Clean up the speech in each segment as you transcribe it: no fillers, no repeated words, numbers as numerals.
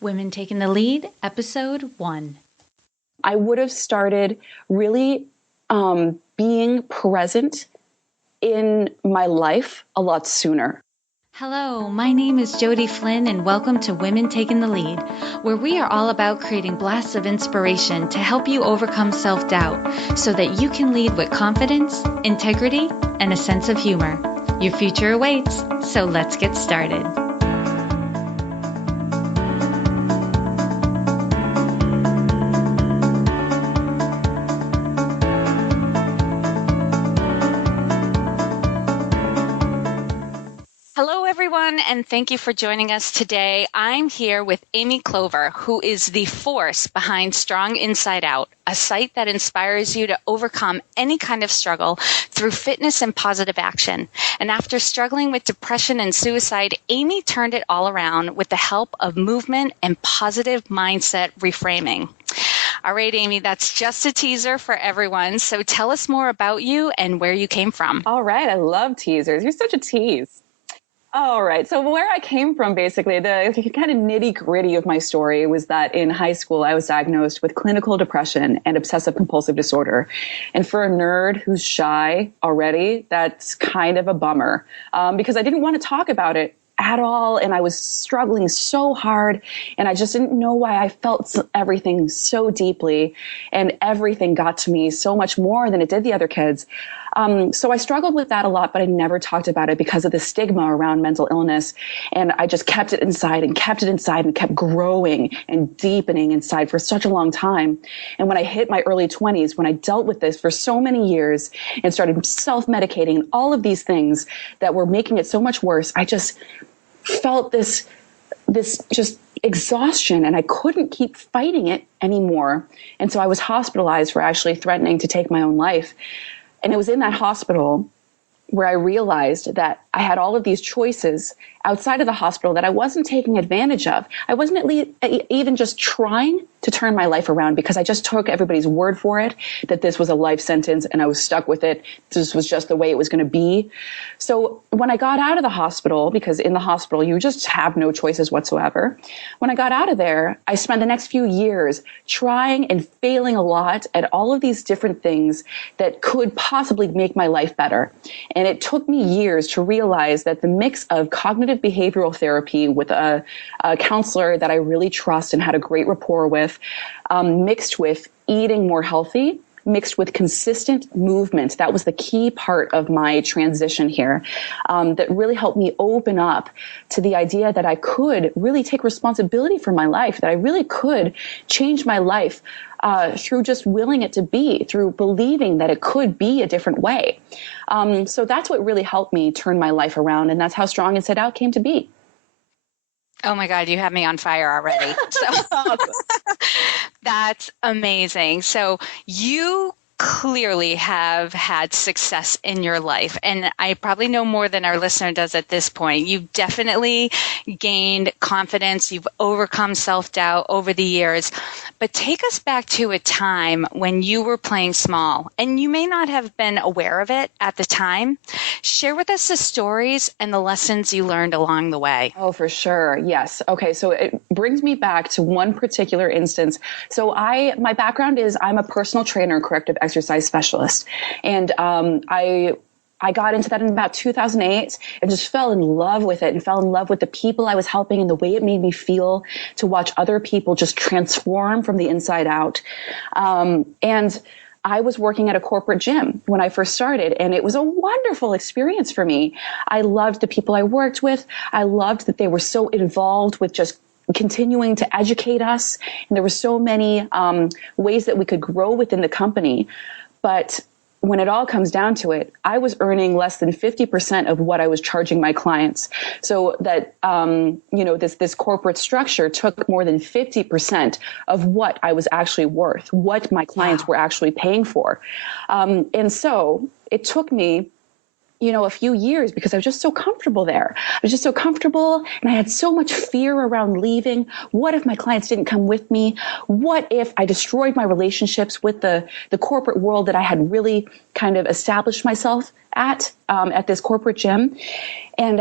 Women Taking the Lead, Episode 1. I would have started really being present in my life a lot sooner. Hello, my name is Jody Flynn, and welcome to Women Taking the Lead, where we are all about creating blasts of inspiration to help you overcome self-doubt so that you can lead with confidence, integrity, and a sense of humor. Your future awaits, so let's get started. Hello, everyone, and thank you for joining us today. I'm here with Amy Clover, who is the force behind Strong Inside Out, a site that inspires you to overcome any kind of struggle through fitness and positive action. And after struggling with depression and suicide, Amy turned it all around with the help of movement and positive mindset reframing. All right, Amy, that's just a teaser for everyone. So tell us more about you and where you came from. All right. I love teasers. You're such a tease. All right. So where I came from, basically, the kind of nitty gritty of my story was that in high school, I was diagnosed with clinical depression and obsessive compulsive disorder. And for a nerd who's shy already, that's kind of a bummer because I didn't want to talk about it at all. And I was struggling so hard and I just didn't know why I felt everything so deeply, and everything got to me so much more than it did the other kids. So I struggled with that a lot, but I never talked about it because of the stigma around mental illness. And I just kept it inside and kept it inside and kept growing and deepening inside for such a long time. And when I hit my early 20s, when I dealt with this for so many years and started self-medicating and all of these things that were making it so much worse, I just felt this just exhaustion, and I couldn't keep fighting it anymore. And so I was hospitalized for actually threatening to take my own life. And it was in that hospital where I realized that I had all of these choices outside of the hospital that I wasn't taking advantage of. I wasn't even just trying to turn my life around because I just took everybody's word for it, that this was a life sentence and I was stuck with it. This was just the way it was going to be. So when I got out of the hospital, because in the hospital, you just have no choices whatsoever. When I got out of there, I spent the next few years trying and failing a lot at all of these different things that could possibly make my life better. And it took me years to realize that the mix of cognitive behavioral therapy with a counselor that I really trust and had a great rapport with, mixed with eating more healthy, mixed with consistent movement. That was the key part of my transition here, that really helped me open up to the idea that I could really take responsibility for my life, that I really could change my life through just willing it to be, through believing that it could be a different way. So that's what really helped me turn my life around. And that's how Strong Inside Out came to be. Oh my God, you have me on fire already. So that's amazing. So you clearly have had success in your life. And I probably know more than our listener does at this point. You've definitely gained confidence. You've overcome self-doubt over the years. But take us back to a time when you were playing small and you may not have been aware of it at the time. Share with us the stories and the lessons you learned along the way. Oh, for sure. Yes. Okay. So it brings me back to one particular instance. So my background is I'm a personal trainer, corrective exercise specialist. And I got into that in about 2008 and just fell in love with it and fell in love with the people I was helping and the way it made me feel to watch other people just transform from the inside out. And I was working at a corporate gym when I first started, and it was a wonderful experience for me. I loved the people I worked with. I loved that they were so involved with just continuing to educate us. And there were so many ways that we could grow within the company. But when it all comes down to it, I was earning less than 50% of what I was charging my clients. So that, this corporate structure took more than 50% of what I was actually worth, what my clients were actually paying for. And so it took me a few years because I was just so comfortable there. I was just so comfortable and I had so much fear around leaving. What if my clients didn't come with me? What if I destroyed my relationships with the corporate world that I had really kind of established myself at this corporate gym? And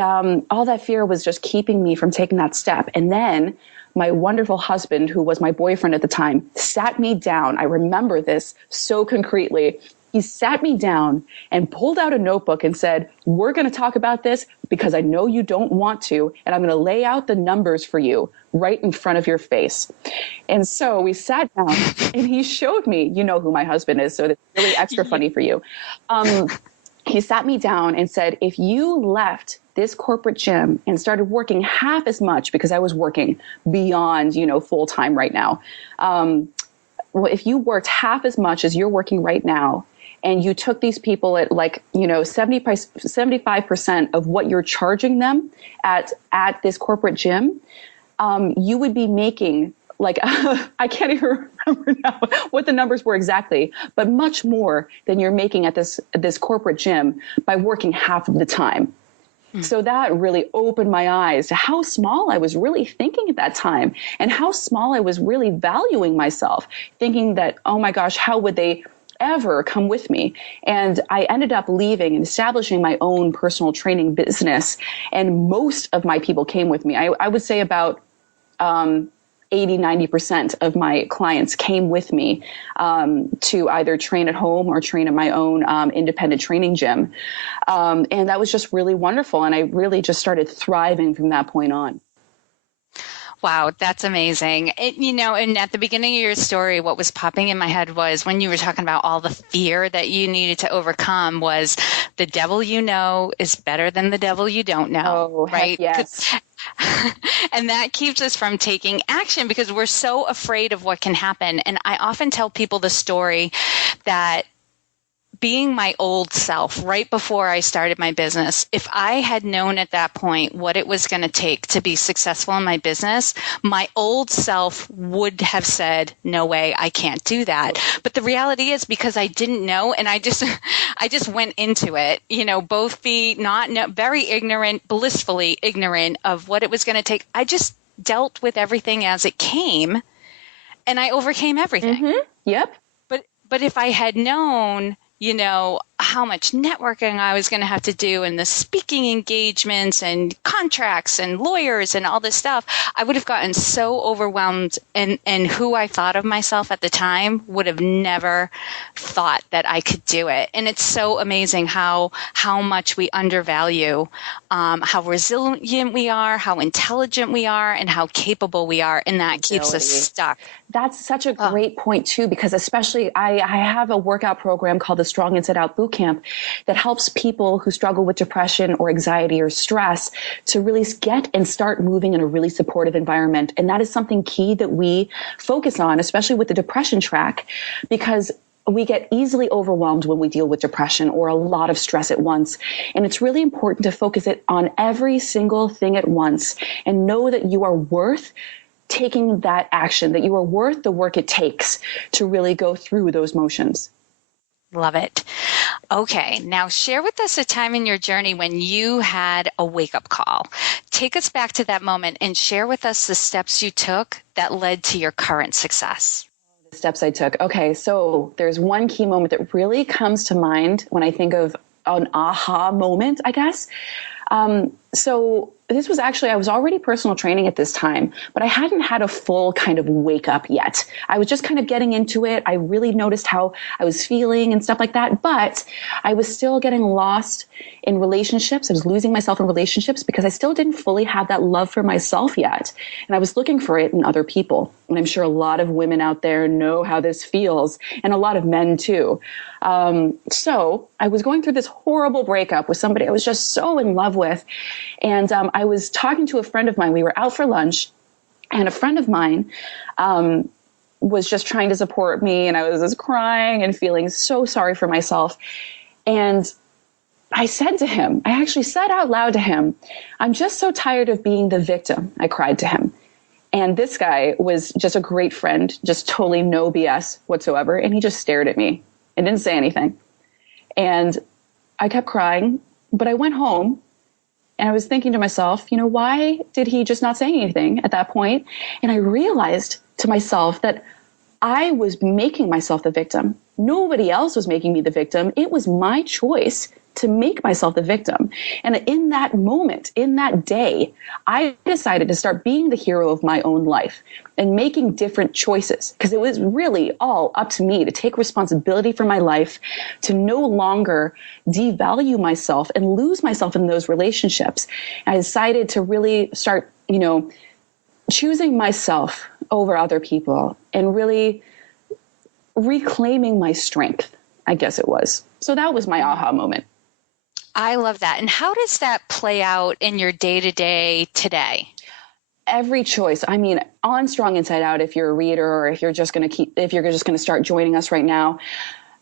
all that fear was just keeping me from taking that step. And then my wonderful husband, who was my boyfriend at the time, sat me down. I remember this so concretely. He sat me down and pulled out a notebook and said, we're going to talk about this because I know you don't want to, and I'm going to lay out the numbers for you right in front of your face. And so we sat down and he showed me, you know who my husband is, so it's really extra funny for you. He sat me down and said, if you left this corporate gym and started working half as much, because I was working beyond, full time right now. Well, if you worked half as much as you're working right now, and you took these people at 75% of what you're charging them at this corporate gym, you would be making I can't even remember now what the numbers were exactly, but much more than you're making at this corporate gym by working half of the time. So that really opened my eyes to how small I was really thinking at that time, and how small I was really valuing myself, thinking that, oh my gosh, how would they ever come with me? And I ended up leaving and establishing my own personal training business. And most of my people came with me. I would say about 80-90% of my clients came with me to either train at home or train at my own independent training gym. And that was just really wonderful. And I really just started thriving from that point on. Wow, that's amazing. And at the beginning of your story, what was popping in my head was when you were talking about all the fear that you needed to overcome was the devil you know is better than the devil you don't know, oh, right? Yes. And that keeps us from taking action because we're so afraid of what can happen. And I often tell people the story that being my old self right before I started my business, if I had known at that point what it was going to take to be successful in my business, my old self would have said, no way, I can't do that. But the reality is, because I didn't know, and I just went into it, both feet, very ignorant, blissfully ignorant of what it was going to take. I just dealt with everything as it came, and I overcame everything. Mm-hmm. Yep. But if I had known, how much networking I was going to have to do and the speaking engagements and contracts and lawyers and all this stuff, I would have gotten so overwhelmed, and who I thought of myself at the time would have never thought that I could do it. And it's so amazing how much we undervalue how resilient we are, how intelligent we are, and how capable we are. And that keeps us stuck. That's such a great point too, because especially I have a workout program called the Strong Inside Out Bootcamp that helps people who struggle with depression or anxiety or stress to really get and start moving in a really supportive environment. And that is something key that we focus on, especially with the depression track, because we get easily overwhelmed when we deal with depression or a lot of stress at once. And it's really important to focus it on every single thing at once and know that you are worth taking that action, that you are worth the work it takes to really go through those motions. Love it. Okay, now share with us a time in your journey when you had a wake-up call. Take us back to that moment and share with us the steps you took that led to your current success. The steps I took. Okay, so there's one key moment that really comes to mind when I think of an aha moment, I guess. So this was actually, I was already personal training at this time, but I hadn't had a full kind of wake up yet. I was just kind of getting into it. I really noticed how I was feeling and stuff like that, but I was still getting lost in relationships. I was losing myself in relationships because I still didn't fully have that love for myself yet. And I was looking for it in other people. And I'm sure a lot of women out there know how this feels, and a lot of men too. So I was going through this horrible breakup with somebody I was just so in love with. And I was talking to a friend of mine. We were out for lunch, and a friend of mine was just trying to support me. And I was just crying and feeling so sorry for myself. And I said to him, I actually said out loud to him, I'm just so tired of being the victim. I cried to him. And this guy was just a great friend, just totally no BS whatsoever. And he just stared at me and didn't say anything. And I kept crying, but I went home and I was thinking to myself, why did he just not say anything at that point? And I realized to myself that I was making myself the victim. Nobody else was making me the victim. It was my choice to make myself the victim. And in that moment, in that day, I decided to start being the hero of my own life and making different choices, because it was really all up to me to take responsibility for my life, to no longer devalue myself and lose myself in those relationships. And I decided to really start, choosing myself over other people and really reclaiming my strength, I guess it was. So that was my aha moment. I love that. And how does that play out in your day-to-day today? Every choice. I mean, on Strong Inside Out, if you're a reader or if you're just going to start joining us right now,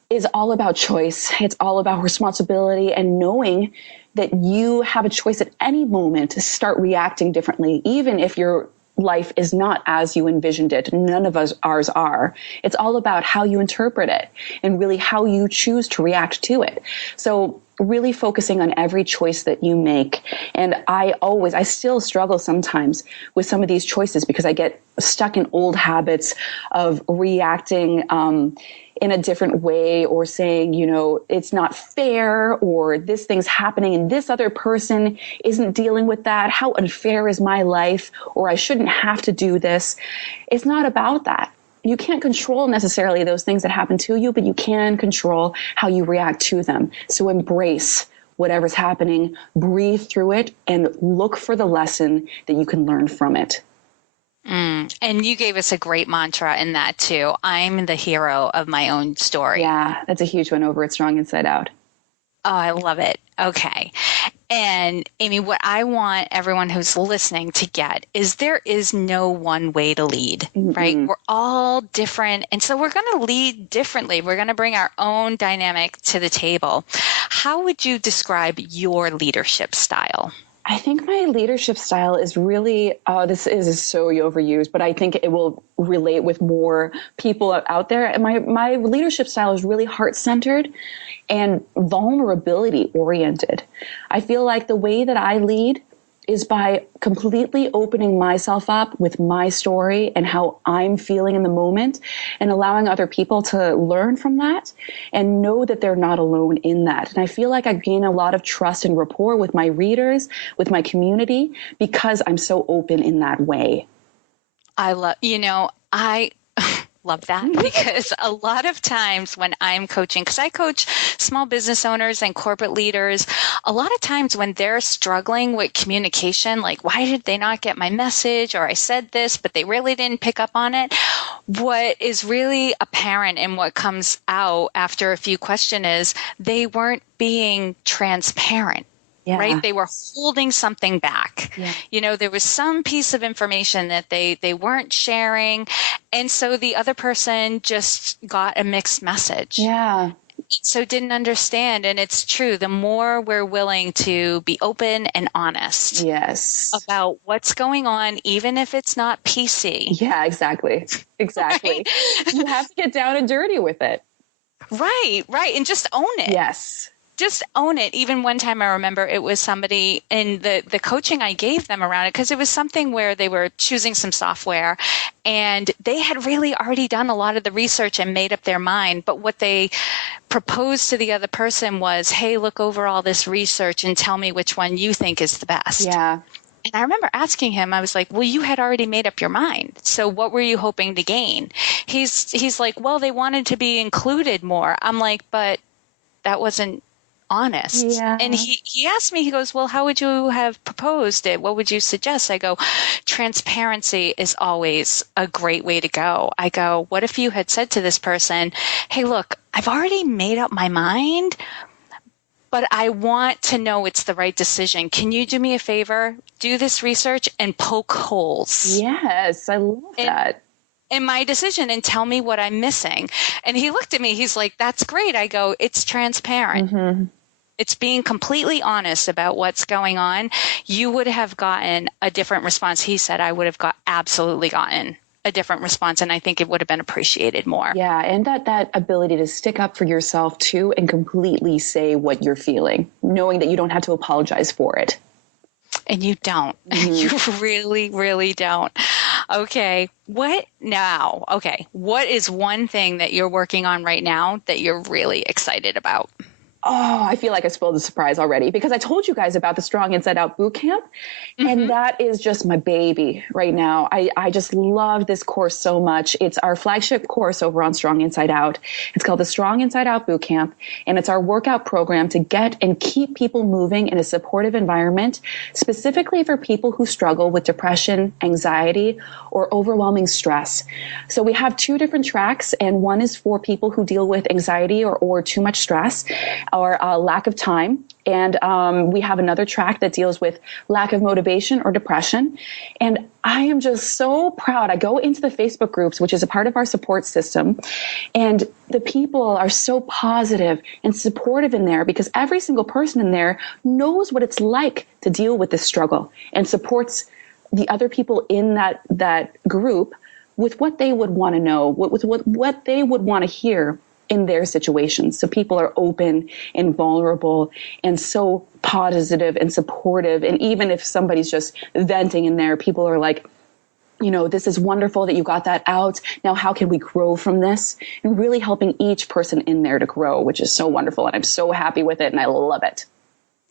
is all about choice. It's all about responsibility and knowing that you have a choice at any moment to start reacting differently, even if your life is not as you envisioned it. None of ours are. It's all about how you interpret it and really how you choose to react to it. So really focusing on every choice that you make. And I still struggle sometimes with some of these choices because I get stuck in old habits of reacting in a different way, or saying, it's not fair, or this thing's happening and this other person isn't dealing with that. How unfair is my life? Or I shouldn't have to do this. It's not about that. You can't control necessarily those things that happen to you, but you can control how you react to them. So embrace whatever's happening, breathe through it, and look for the lesson that you can learn from it. And you gave us a great mantra in that too. I'm the hero of my own story. Yeah, that's a huge one over at Strong Inside Out. Oh, I love it. Okay. And Amy, what I want everyone who's listening to get is there is no one way to lead, right? We're all different. And so we're going to lead differently. We're going to bring our own dynamic to the table. How would you describe your leadership style? I think my leadership style is really, this is so overused, but I think it will relate with more people out there. And my leadership style is really heart-centered and vulnerability oriented. I feel like the way that I lead is by completely opening myself up with my story and how I'm feeling in the moment, and allowing other people to learn from that and know that they're not alone in that. And I feel like I gain a lot of trust and rapport with my readers, with my community, because I'm so open in that way. I love that, because a lot of times when I'm coaching, because I coach small business owners and corporate leaders, a lot of times when they're struggling with communication, like, why did they not get my message? Or I said this, but they really didn't pick up on it. What is really apparent and what comes out after a few questions is they weren't being transparent. Yeah. Right? They were holding something back. Yeah. There was some piece of information that they weren't sharing. And so the other person just got a mixed message. Yeah. So didn't understand. And it's true. The more we're willing to be open and honest about what's going on, even if it's not PC. Yeah, exactly. Exactly. Right? You have to get down and dirty with it. Right. And just own it. Yes. Just own it. Even one time I remember it was somebody in the coaching I gave them around it, because it was something where they were choosing some software and they had really already done a lot of the research and made up their mind. But what they proposed to the other person was, hey, look over all this research and tell me which one you think is the best. Yeah. And I remember asking him, I was like, well, you had already made up your mind. So what were you hoping to gain? He's like, well, they wanted to be included more. I'm like, but that wasn't honest. Yeah. And he asked me, he goes, well, how would you have proposed it? What would you suggest? I go, transparency is always a great way to go. I go, what if you had said to this person, hey, look, I've already made up my mind, but I want to know it's the right decision. Can you do me a favor? Do this research and poke holes. Yes, I love that. In my decision, and tell me what I'm missing. And he looked at me, he's like, that's great. I go, it's transparent. Mm-hmm. It's being completely honest about what's going on. You would have gotten a different response. He said, I would have absolutely gotten a different response. And I think it would have been appreciated more. Yeah. And that ability to stick up for yourself too, and completely say what you're feeling, knowing that you don't have to apologize for it. And you don't. Mm-hmm. You really, really don't. Okay. What now? Okay. What is one thing that you're working on right now that you're really excited about? Oh, I feel like I spoiled the surprise already because I told you guys about the Strong Inside Out boot camp. And Hmm. that is just my baby right now. I just love this course so much. It's our flagship course over on Strong Inside Out. It's called the Strong Inside Out Boot Camp, and it's our workout program to get and keep people moving in a supportive environment, specifically for people who struggle with depression, anxiety, or overwhelming stress. So we have two different tracks, and one is for people who deal with anxiety or too much stress or lack of time. And we have another track that deals with lack of motivation or depression. And I am just so proud. I go into the Facebook groups, which is a part of our support system, and the people are so positive and supportive in there because every single person in there knows what it's like to deal with this struggle and supports the other people in that group with what they would want to know, what they would want to hear in their situations. So people are open and vulnerable and so positive and supportive. And even if somebody's just venting in there, people are like, this is wonderful that you got that out. Now, how can we grow from this? And really helping each person in there to grow, which is so wonderful. And I'm so happy with it and I love it.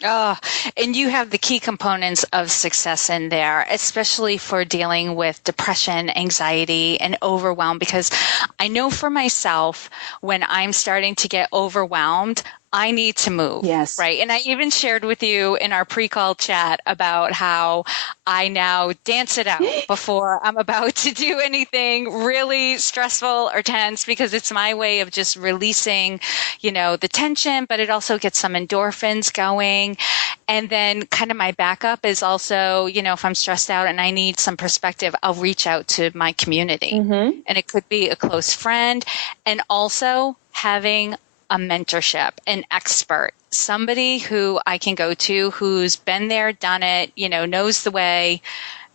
Oh, and you have the key components of success in there, especially for dealing with depression, anxiety, and overwhelm. Because I know for myself, when I'm starting to get overwhelmed, I need to move, Yes. right? And I even shared with you in our pre-call chat about how I now dance it out before I'm about to do anything really stressful or tense because it's my way of just releasing, the tension, but it also gets some endorphins going. And then kind of my backup is also, if I'm stressed out and I need some perspective, I'll reach out to my community. Mm-hmm. And it could be a close friend and also having a mentorship, an expert, somebody who I can go to who's been there, done it, knows the way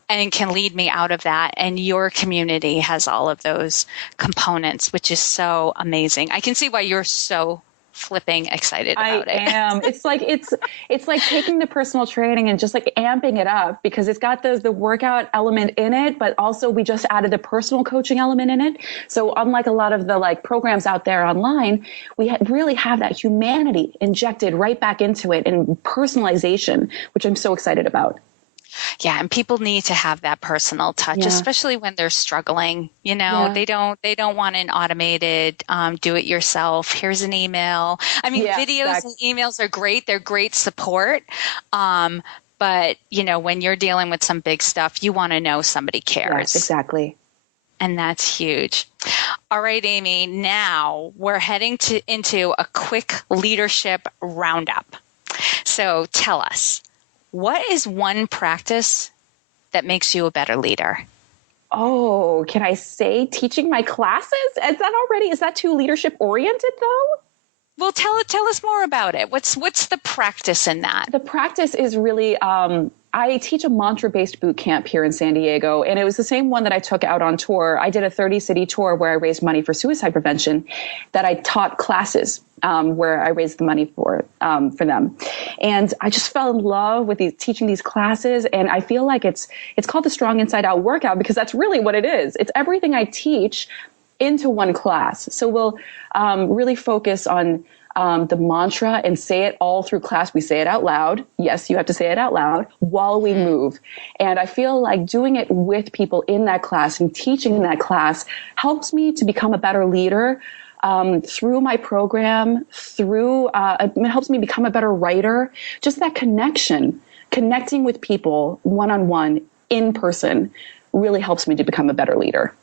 and can lead me out of that. And your community has all of those components, which is so amazing. I can see why you're so flipping excited I about it. am. It's like taking the personal training and just like amping it up because it's got the workout element in it, but also we just added the personal coaching element in it. So unlike a lot of the like programs out there online, we really have that humanity injected right back into it and personalization, which I'm so excited about. Yeah, and people need to have that personal touch, Yeah. especially when they're struggling. Yeah. They don't want an automated do it yourself. Here's an email. I mean, Yeah. videos and emails are great. They're great support. But when you're dealing with some big stuff, you want to know somebody Yes, cares. exactly. And that's huge. All right, Amy, now we're heading into a quick leadership roundup. So tell us, what is one practice that makes you a better leader? Oh, can I say teaching my classes? Is that too leadership oriented though? Well, tell us more about it. What's the practice in that? The practice is really, I teach a mantra based boot camp here in San Diego, and it was the same one that I took out on tour. I did a 30 city tour where I raised money for suicide prevention that I taught classes. Where I raised the money for them, and I just fell in love with teaching these classes, and I feel like it's called the Strong Inside Out workout because that's really what it is. It's everything I teach into one class. So we'll really focus on the mantra and say it all through class. We say it out loud. Yes, you have to say it out loud while we move. And I feel like doing it with people in that class and teaching in that class helps me to become a better leader through my program, it helps me become a better writer. Just that connecting with people one-on-one in person really helps me to become a better leader.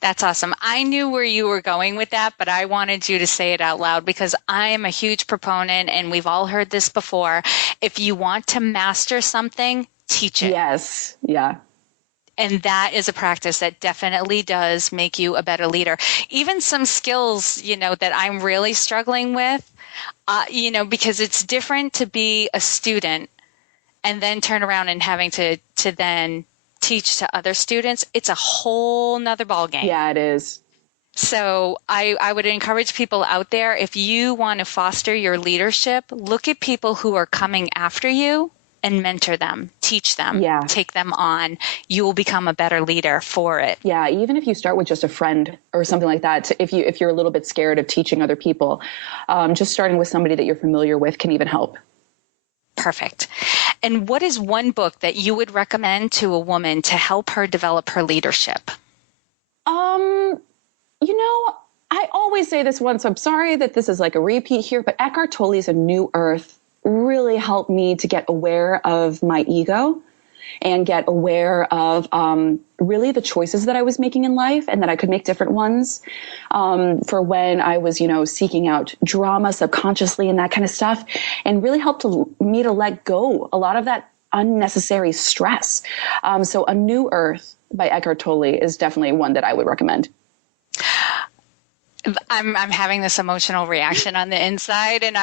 That's awesome. I knew where you were going with that, but I wanted you to say it out loud because I am a huge proponent, and we've all heard this before. If you want to master something, teach it. Yes. Yeah. And that is a practice that definitely does make you a better leader. Even some skills, that I'm really struggling with, because it's different to be a student and then turn around and having to then teach to other students. It's a whole nother ballgame. Yeah, it is. So I would encourage people out there, if you want to foster your leadership, look at people who are coming after you and mentor them, teach them, Yeah. take them on, you will become a better leader for it. Yeah, even if you start with just a friend or something like that, if you're a little bit scared of teaching other people, just starting with somebody that you're familiar with can even help. Perfect. And what is one book that you would recommend to a woman to help her develop her leadership? Um, I always say this one, so I'm sorry that this is like a repeat here, but Eckhart Tolle's A New Earth really helped me to get aware of my ego and get aware of really the choices that I was making in life, and that I could make different ones for when I was, seeking out drama subconsciously and that kind of stuff, and really helped me to let go a lot of that unnecessary stress. So A New Earth by Eckhart Tolle is definitely one that I would recommend. I'm having this emotional reaction on the inside, and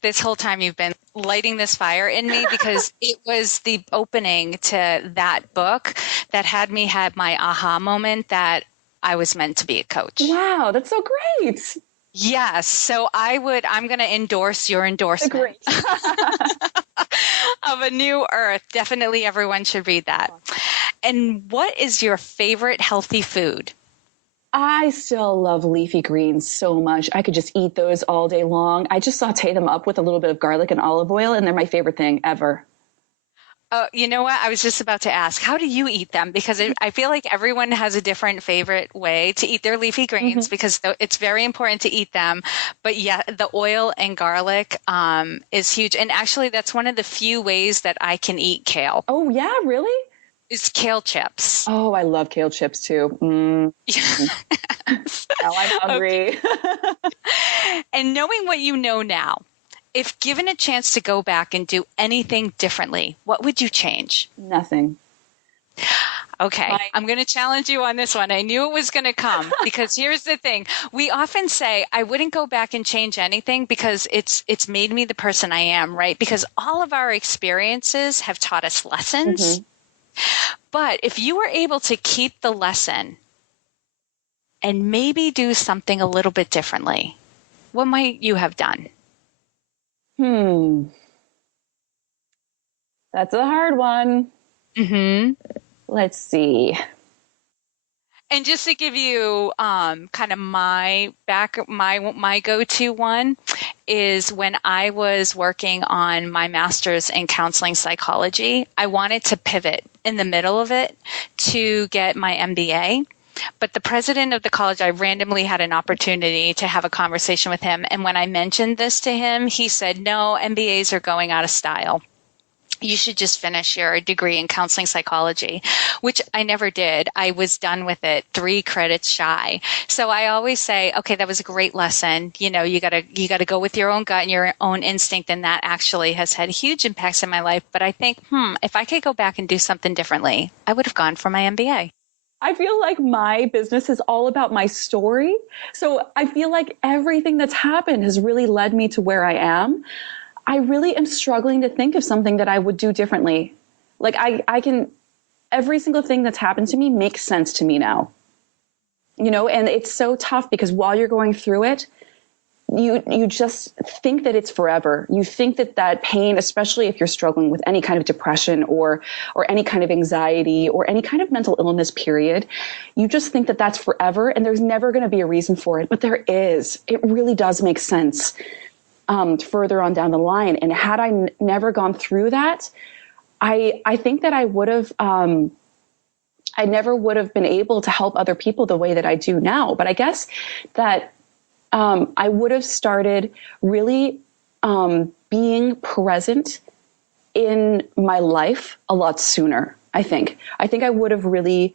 this whole time you've been lighting this fire in me, because it was the opening to that book that had me have my aha moment that I was meant to be a coach. Wow, that's so great. Yes, so I'm going to endorse your endorsement Great. of A New Earth. Definitely everyone should read that. And what is your favorite healthy food? I still love leafy greens so much. I could just eat those all day long. I just saute them up with a little bit of garlic and olive oil, and they're my favorite thing ever. Oh, you know what? I was just about to ask, how do you eat them? Because I feel like everyone has a different favorite way to eat their leafy greens, because it's very important to eat them. But yeah, the oil and garlic is huge. And actually, that's one of the few ways that I can eat kale. Oh, yeah, really? Is kale chips. Oh, I love kale chips too. Now I'm hungry. And knowing what you know now, if given a chance to go back and do anything differently, what would you change? Nothing. Okay, I'm going to challenge you on this one. I knew it was going to come, because here's the thing. We often say, I wouldn't go back and change anything because it's made me the person I am, right? Because all of our experiences have taught us lessons. But if you were able to keep the lesson and maybe do something a little bit differently, what might you have done? That's a hard one. Let's see. And just to give you kind of my go-to one is when I was working on my master's in counseling psychology, I wanted to pivot in the middle of it to get my MBA. But the president of the college, I randomly had an opportunity to have a conversation with him. And when I mentioned this to him, he said, no, MBAs are going out of style. You should just finish your degree in counseling psychology, which I never did. I was done with it 3 credits shy. So I always say, okay, that was a great lesson. You gotta go with your own gut and your own instinct. And that actually has had huge impacts in my life. But I think, if I could go back and do something differently, I would have gone for my MBA. I feel like my business is all about my story. So I feel like everything that's happened has really led me to where I am. I really am struggling to think of something that I would do differently. Like I can, every single thing that's happened to me makes sense to me now. And it's so tough because while you're going through it, you just think that it's forever. You think that pain, especially if you're struggling with any kind of depression or any kind of anxiety or any kind of mental illness period, you just think that that's forever and there's never going to be a reason for it. But there is. It really does make sense. Further on down the line. And had I never gone through that, I think that I would have, I never would have been able to help other people the way that I do now. But I guess that I would have started really being present in my life a lot sooner. I think I would have really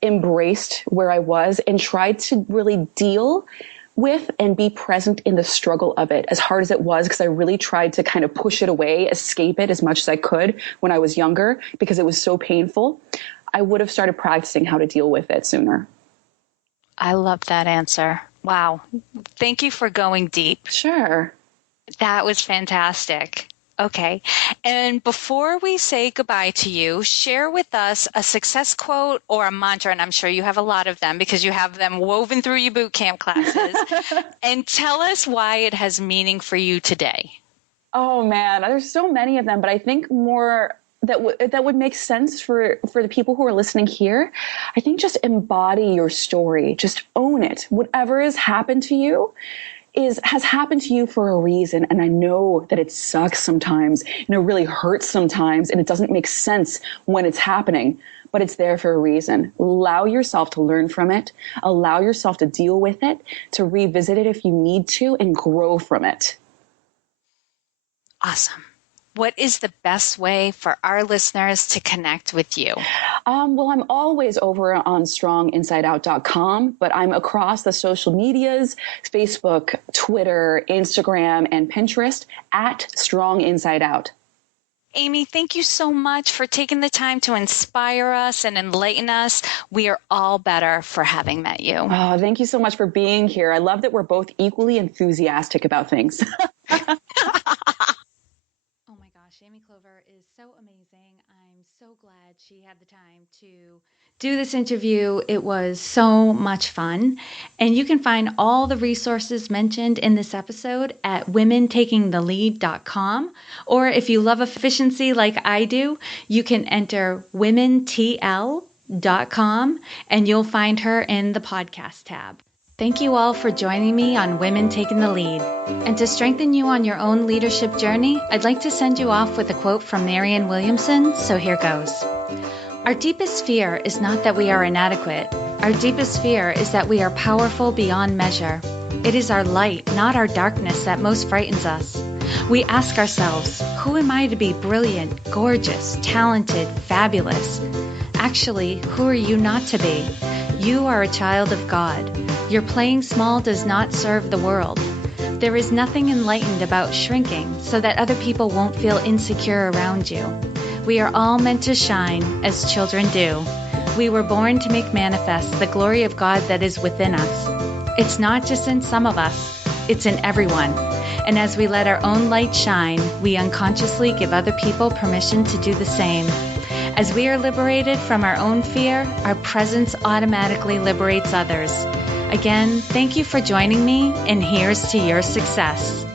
embraced where I was and tried to really deal with and be present in the struggle of it, as hard as it was, because I really tried to kind of push it away, escape it as much as I could when I was younger, because it was so painful. I would have started practicing how to deal with it sooner. I love that answer. Wow. Thank you for going deep. Sure. That was fantastic. Okay. And before we say goodbye to you, share with us a success quote or a mantra, and I'm sure you have a lot of them because you have them woven through your boot camp classes, and tell us why it has meaning for you today. Oh man, there's so many of them, but I think more that would make sense for the people who are listening here. I think just embody your story, just own it. Whatever has happened to you has happened to you for a reason, and I know that it sucks sometimes, and it really hurts sometimes, and it doesn't make sense when it's happening. But it's there for a reason. Allow yourself to learn from it. Allow yourself to deal with it, to revisit it if you need to, and grow from it. Awesome. What is the best way for our listeners to connect with you? Well, I'm always over on stronginsideout.com, but I'm across the social medias, Facebook, Twitter, Instagram, and Pinterest at Strong Inside Out. Amy, thank you so much for taking the time to inspire us and enlighten us. We are all better for having met you. Oh, thank you so much for being here. I love that we're both equally enthusiastic about things. Oh my gosh, Amy Clover is so amazing. I'm so glad she had the time to do this interview. It was so much fun. And you can find all the resources mentioned in this episode at womentakingthelead.com. Or if you love efficiency like I do, you can enter womentl.com and you'll find her in the podcast tab. Thank you all for joining me on Women Taking the Lead. And to strengthen you on your own leadership journey, I'd like to send you off with a quote from Marianne Williamson, so here goes. Our deepest fear is not that we are inadequate. Our deepest fear is that we are powerful beyond measure. It is our light, not our darkness, that most frightens us. We ask ourselves, who am I to be brilliant, gorgeous, talented, fabulous? Actually, who are you not to be? You are a child of God. Your playing small does not serve the world. There is nothing enlightened about shrinking so that other people won't feel insecure around you. We are all meant to shine as children do. We were born to make manifest the glory of God that is within us. It's not just in some of us, it's in everyone. And as we let our own light shine, we unconsciously give other people permission to do the same. As we are liberated from our own fear, our presence automatically liberates others. Again, thank you for joining me, and here's to your success.